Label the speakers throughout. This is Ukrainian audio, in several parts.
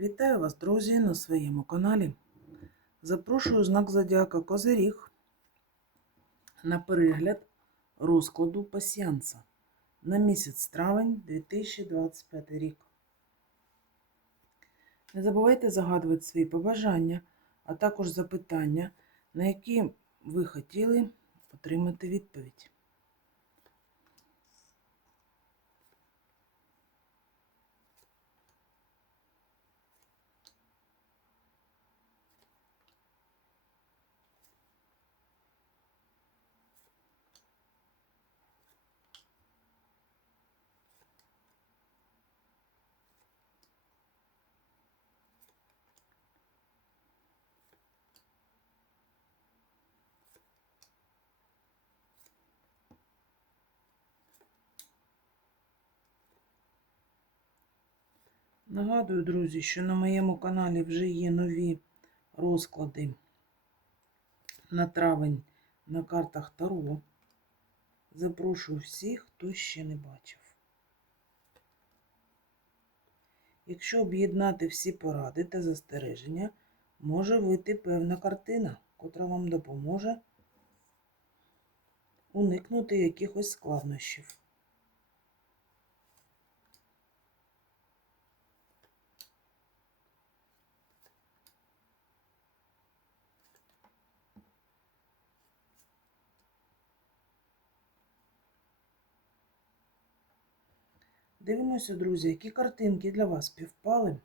Speaker 1: Вітаю вас, друзі, на своєму каналі. Запрошую знак Зодіака Козиріг на перегляд розкладу пасіянса на місяць травень 2025 рік. Не забувайте загадувати свої побажання, а також запитання, на які ви хотіли отримати відповідь. Нагадую, друзі, що на моєму каналі вже є нові розклади на травень на картах Таро. Запрошую всіх, хто ще не бачив. Якщо об'єднати всі поради та застереження, може вийти певна картина, котра вам допоможе уникнути якихось складнощів. Дивимося, друзі, які картинки для вас співпали.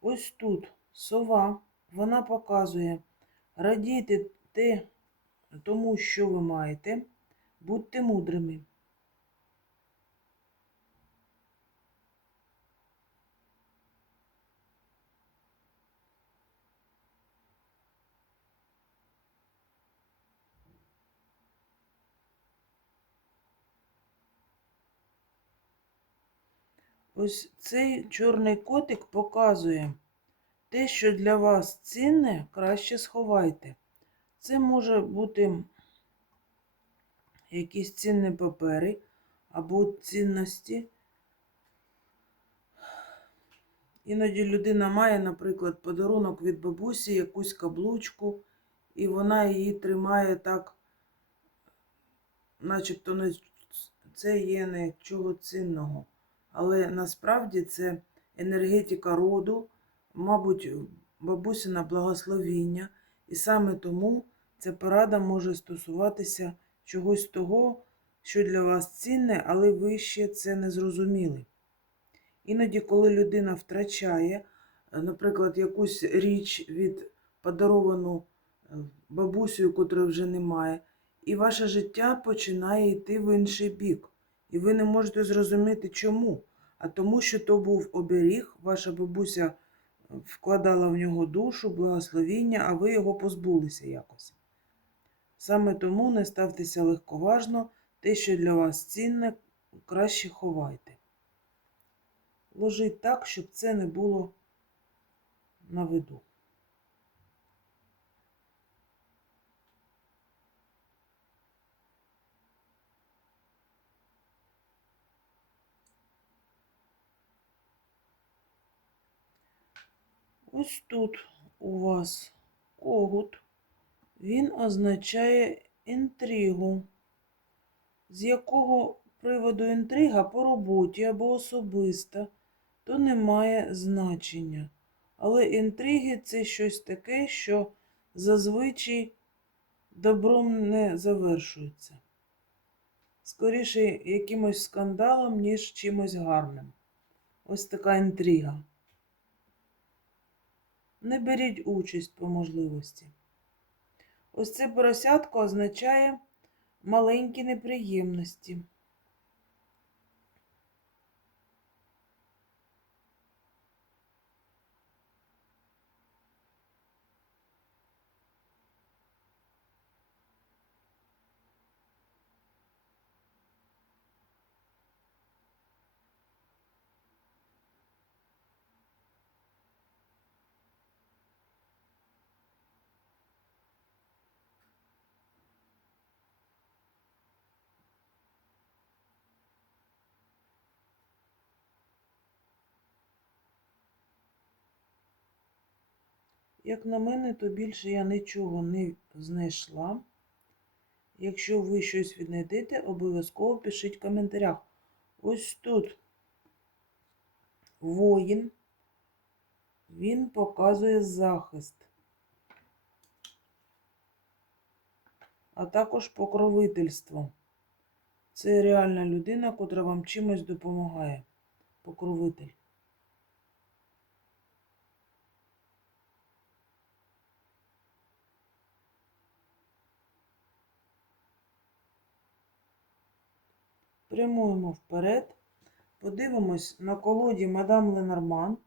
Speaker 1: Ось тут сова, вона показує, радійте те, тому, що ви маєте, будьте мудрими. Ось цей чорний котик показує те, що для вас цінне, краще сховайте. Це може бути якісь цінні папери або цінності. Іноді людина має, наприклад, подарунок від бабусі, якусь каблучку, і вона її тримає так, начебто це є нічого цінного. Але насправді це енергетика роду, мабуть, бабусина благословіння. І саме тому ця порада може стосуватися чогось того, що для вас цінне, але ви ще це не зрозуміли. Іноді, коли людина втрачає, наприклад, якусь річ від подаровану е, бабусею, котрої вже немає, і ваше життя починає йти в інший бік. І ви не можете зрозуміти, чому. А тому, що то був оберіг, ваша бабуся е, вкладала в нього душу, благословіння, а ви його позбулися якось. Саме тому не ставтеся легковажно, те, що для вас цінне, краще ховайте. Ложіть так, щоб це не було на виду. Ось тут у вас когут, він означає інтригу. З якого приводу інтрига по роботі або особиста, то не має значення. Але інтриги це щось таке, що зазвичай добром не завершується. Скоріше якимось скандалом, ніж чимось гарним. Ось така інтрига. Не беріть участь по можливості. Ось це поросятко означає маленькі неприємності. Як на мене, то більше я нічого не знайшла. Якщо ви щось віднайдете, обов'язково пишіть в коментарях. Ось тут воїн, він показує захист, а також покровительство. Це реальна людина, котра вам чимось допомагає. Покровитель. Прямуємо вперед. Подивимось на колоді Мадам Ленорман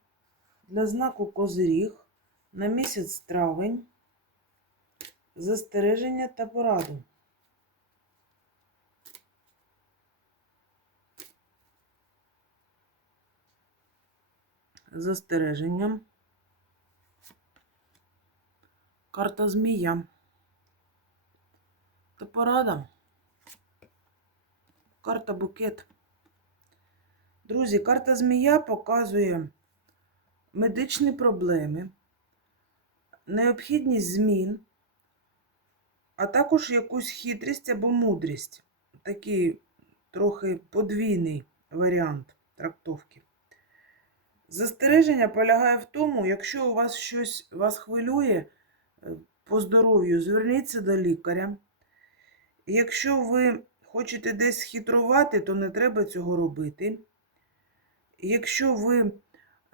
Speaker 1: для знаку Козиріг на місяць травень. Застереження та пораду. Застереження. Карта Змія. Та порада. Карта букет. Друзі, карта Змія показує медичні проблеми, необхідність змін, а також якусь хитрість або мудрість. Такий трохи подвійний варіант трактовки. Застереження полягає в тому, якщо у вас щось вас хвилює е, по здоров'ю, зверніться до лікаря. Якщо ви хочете десь хитрувати, то не треба цього робити. Якщо ви е,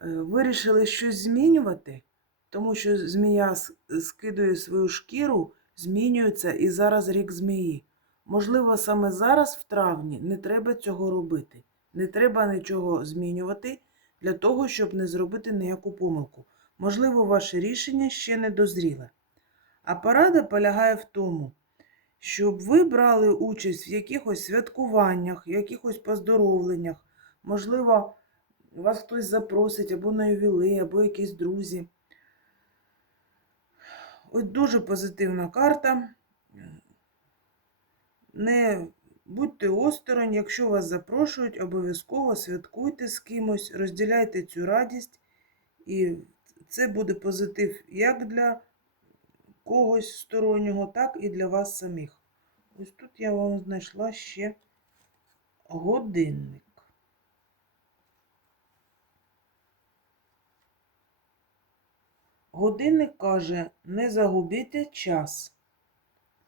Speaker 1: вирішили щось змінювати, тому що змія скидує свою шкіру, змінюється і зараз рік змії. Можливо, саме зараз, в травні, не треба цього робити. Не треба нічого змінювати для того, щоб не зробити ніяку помилку. Можливо, ваше рішення ще не дозріле. А порада полягає в тому, щоб ви брали участь в якихось святкуваннях, якихось поздоровленнях. Можливо, вас хтось запросить або на ювілей, або якісь друзі. Ось дуже позитивна карта. Не будьте осторонь, якщо вас запрошують, обов'язково святкуйте з кимось, розділяйте цю радість, і це буде позитив як для когось стороннього, так і для вас самих. Ось тут я вам знайшла ще годинник. Годинник каже, не загубіть час.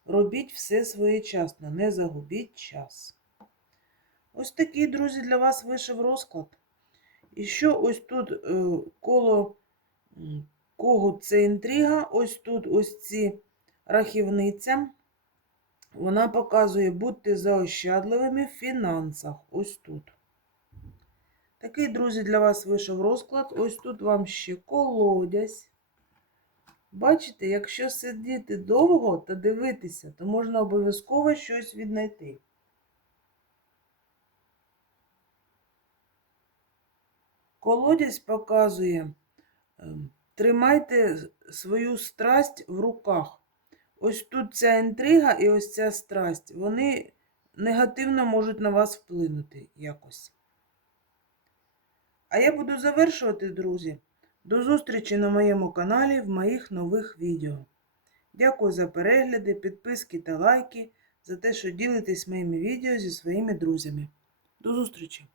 Speaker 1: Робіть все своєчасно, не загубіть час. Ось такий, друзі, для вас вийшов розклад. І що ось тут е, коло кого це інтрига, ось тут ось ці рахівниця. Вона показує, будьте заощадливими в фінансах. Ось тут. Такий, друзі, для вас вийшов розклад. Ось тут вам ще колодязь. Бачите, якщо сидіти довго та дивитися, то можна обов'язково щось віднайти. Колодязь показує, ем, тримайте свою страсть в руках. Ось тут ця інтрига і ось ця страсть, вони негативно можуть на вас вплинути якось. А я буду завершувати, друзі. До зустрічі на моєму каналі в моїх нових відео. Дякую за перегляди, підписки та лайки, за те, що ділитесь моїми відео зі своїми друзями. До зустрічі!